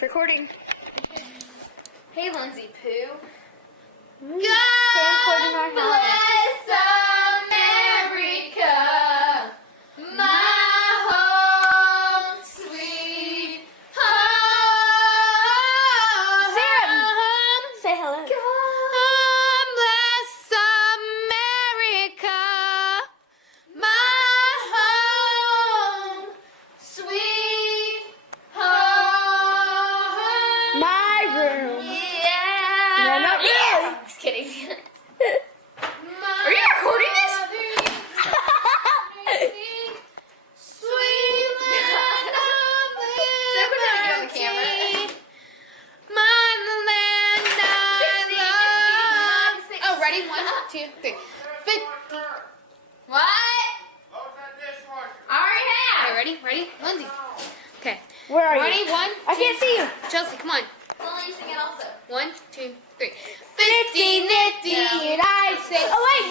Recording. Hey, Lindsay Pooh. God bless America, my home, sweet home. Sarah, say hello. God bless America, my home, sweet home. My room. Yeah. No, not really. Just kidding. Are you recording this? Sweet land of liberty, my land I love. Oh, ready? 1, 2, 3. 50. What? Load that dishwasher. I already have. Okay, ready? Lindsay. Okay. Where are Ready? you? 1, I can't see you. Chelsea, come on. Lily, you sing it also. 1, 2, 3. 50 nifty United States. Oh, wait.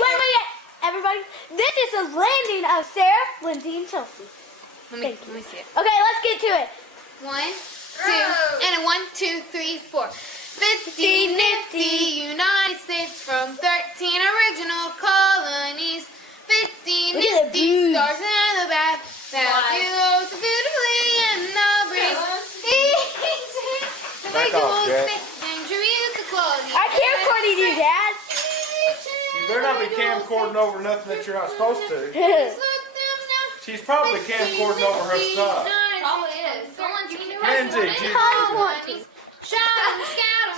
Everybody, this is the landing of Sarah, Lindsay, and Chelsea. Let me see it. Okay, let's get to it. 1, 2, and a 1, 2, 3, 4. 50 nifty United States from 13 original colonies. 50 Look at the nifty views. stars in the back. That you so beautifully in the breeze. Back off, Jack. I can't record you, Dad. You better not be camcording over nothing that you're not supposed to. She's probably camcording over her stuff. Probably is. Lindsay, I want to. Shout, scout,